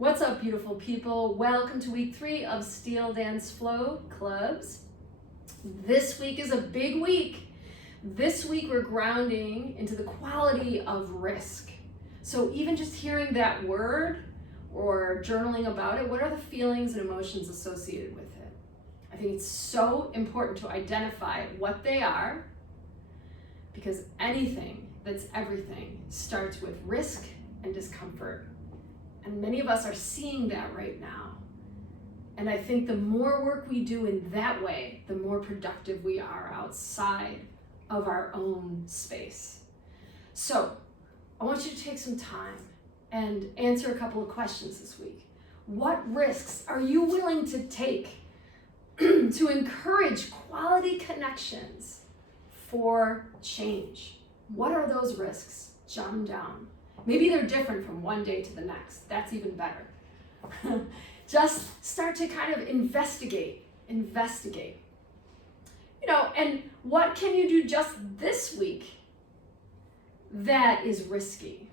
What's up, beautiful people? Welcome to week 3 of Steel Dance Flow Clubs. This week is a big week. This week we're grounding into the quality of risk. So even just hearing that word or journaling about it, what are the feelings and emotions associated with it? I think it's so important to identify what they are, because anything that's everything starts with risk and discomfort. And many of us are seeing that right now. And I think the more work we do in that way, the more productive we are outside of our own space. So I want you to take some time and answer a couple of questions this week. What risks are you willing to take to encourage quality connections for change? What are those risks? Jot them down. Maybe they're different from one day to the next. That's even better. Just start to kind of investigate. You know, and what can you do just this week that is risky,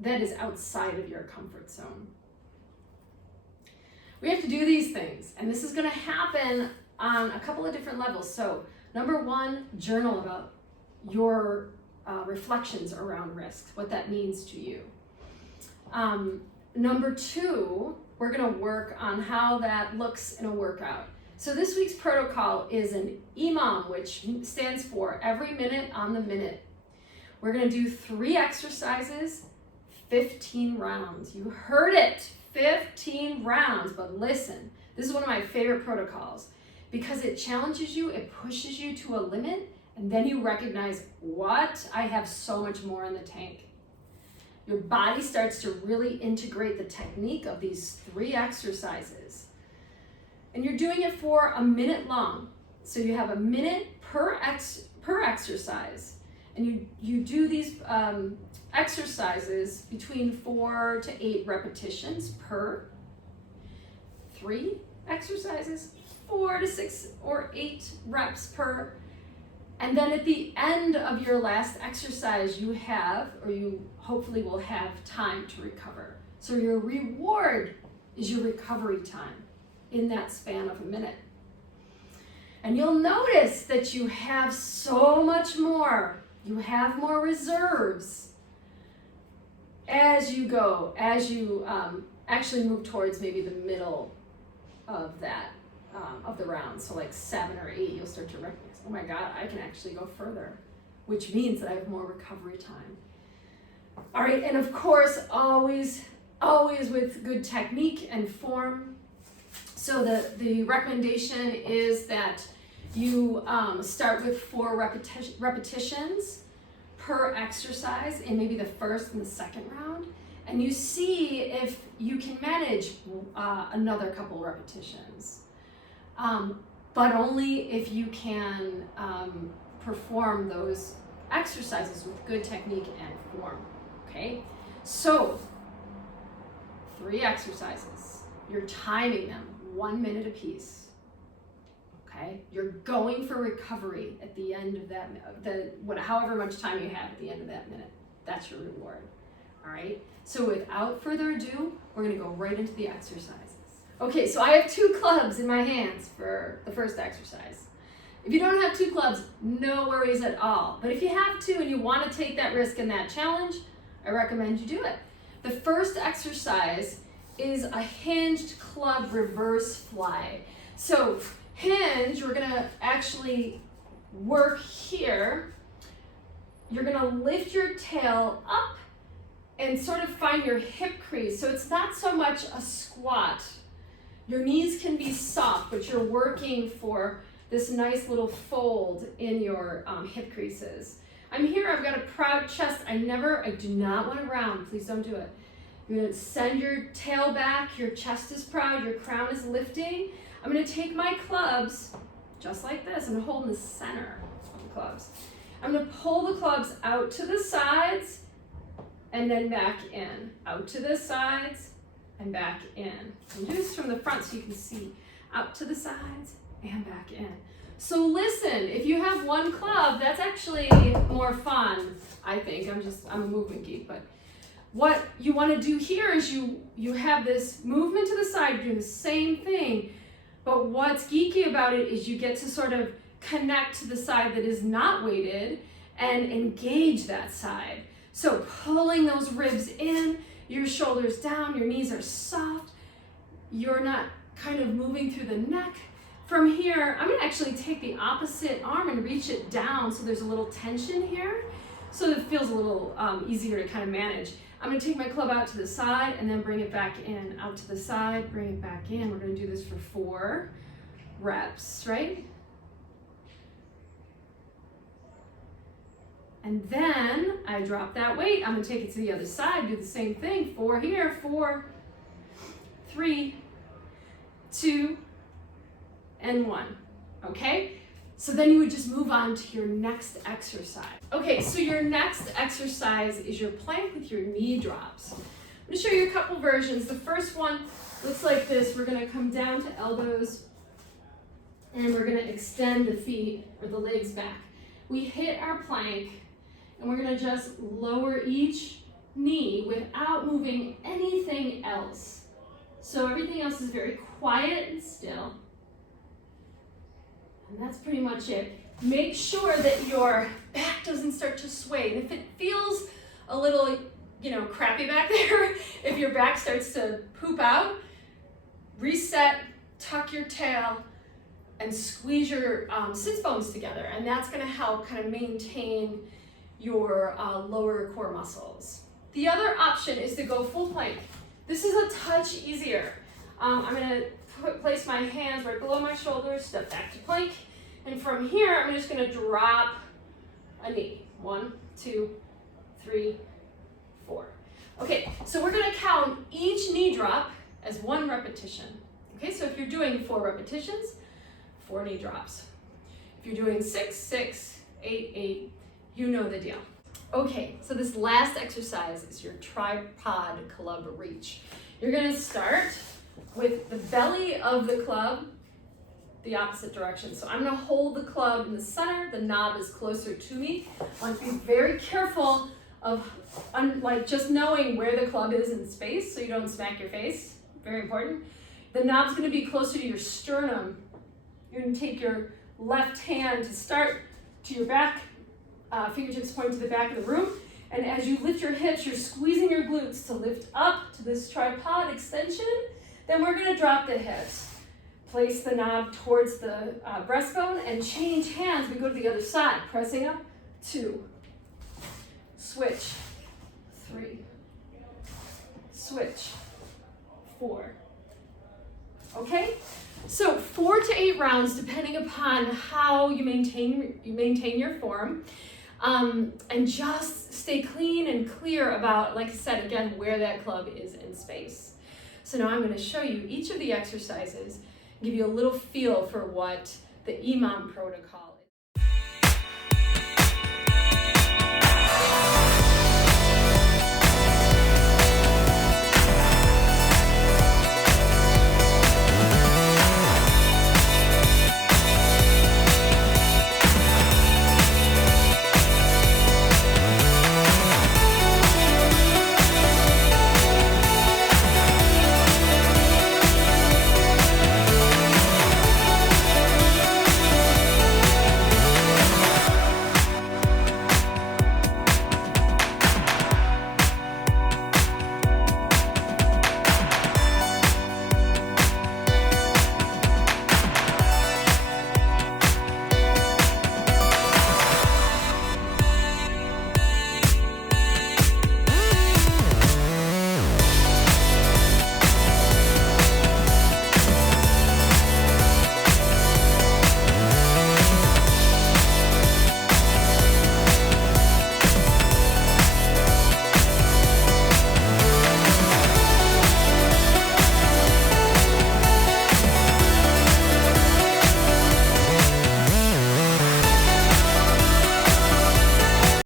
that is outside of your comfort zone? We have to do these things, and this is going to happen on a couple of different levels. So, number 1, journal about your reflections around risk, what that means to you. Number 2, we're going to work on how that looks in a workout. So this week's protocol is an EMOM, which stands for every minute on the minute. We're going to do 3 exercises, 15 rounds. You heard it, 15 rounds. But listen, this is one of my favorite protocols because it challenges you, it pushes you to a limit, and then you recognize, what? I have so much more in the tank. Your body starts to really integrate the technique of these 3 exercises. And you're doing it for a minute long. So you have a minute per exercise. And you do these exercises between 4 to 8 repetitions per. 3 exercises, 4 to 6 or 8 reps per. And then at the end of your last exercise, you hopefully will have time to recover. So your reward is your recovery time in that span of a minute. And you'll notice that you have so much more. You have more reserves as you go, as you actually move towards maybe the middle of that, of the round. So like 7 or 8, you'll start to recognize, oh my God, I can actually go further, which means that I have more recovery time. All right, and of course, always with good technique and form. So the recommendation is that you start with 4 repetitions per exercise in maybe the first and the second round, and you see if you can manage another couple repetitions. But only if you can perform those exercises with good technique and form, okay? So, 3 exercises. You're timing them 1 minute apiece, okay? You're going for recovery at the end of that, however much time you have at the end of that minute. That's your reward, all right? So without further ado, we're gonna go right into the exercise. Okay, so I have 2 clubs in my hands for the first exercise. If you don't have 2 clubs, no worries at all. But if you have 2 and you want to take that risk and that challenge, I recommend you do it. The first exercise is a hinged club reverse fly. So hinge, we're going to actually work here. You're going to lift your tail up and sort of find your hip crease. So it's not so much a squat. Your knees can be soft, but you're working for this nice little fold in your hip creases. I'm here, I've got a proud chest. I do not want to round, please don't do it. You're gonna send your tail back, your chest is proud, your crown is lifting. I'm gonna take my clubs, just like this. I'm gonna hold in the center of the clubs. I'm gonna pull the clubs out to the sides and then back in. Out to the sides, and back in. I'm doing this from the front so you can see. Out to the sides and back in. So listen, if you have 1 club, that's actually more fun, I think. I'm a movement geek, but what you want to do here is you have this movement to the side, you're doing the same thing, but what's geeky about it is you get to sort of connect to the side that is not weighted and engage that side. So pulling those ribs in, your shoulders down, your knees are soft, you're not kind of moving through the neck. From here, I'm gonna actually take the opposite arm and reach it down so there's a little tension here, so it feels a little easier to kind of manage. I'm gonna take my club out to the side and then bring it back in, out to the side, bring it back in. We're gonna do this for 4 reps, right? And then I drop that weight. I'm gonna take it to the other side, do the same thing. 4 here, 4, 3, 2, and 1, okay? So then you would just move on to your next exercise. Okay, so your next exercise is your plank with your knee drops. I'm gonna show you a couple versions. The first one looks like this. We're gonna come down to elbows and we're gonna extend the feet or the legs back. We hit our plank and we're gonna just lower each knee without moving anything else. So everything else is very quiet and still. And that's pretty much it. Make sure that your back doesn't start to sway. And if it feels a little, crappy back there, if your back starts to poop out, reset, tuck your tail, and squeeze your sits bones together. And that's gonna help kind of maintain your lower core muscles. The other option is to go full plank. This is a touch easier. I'm gonna place my hands right below my shoulders, step back to plank, and from here I'm just gonna drop a knee. 1, 2, 3, 4. Okay, so we're gonna count each knee drop as 1 repetition. Okay, so if you're doing 4 repetitions, 4 knee drops. If you're doing 6, 6, 8, 8, you know the deal. Okay, so this last exercise is your tripod club reach. You're gonna start with the belly of the club the opposite direction. So I'm gonna hold the club in the center, the knob is closer to me. I want to be very careful of just knowing where the club is in space so you don't smack your face, very important. The knob's gonna be closer to your sternum. You're gonna take your left hand to start to your back, fingertips point to the back of the room. And as you lift your hips, you're squeezing your glutes to lift up to this tripod extension. Then we're gonna drop the hips. Place the knob towards the breastbone and change hands. We go to the other side, pressing up, 2, switch, 3, switch, 4. Okay? So 4 to 8 rounds, depending upon how you maintain your form. And just stay clean and clear about, like I said, again, where that club is in space. So now I'm going to show you each of the exercises, give you a little feel for what the EMOM protocol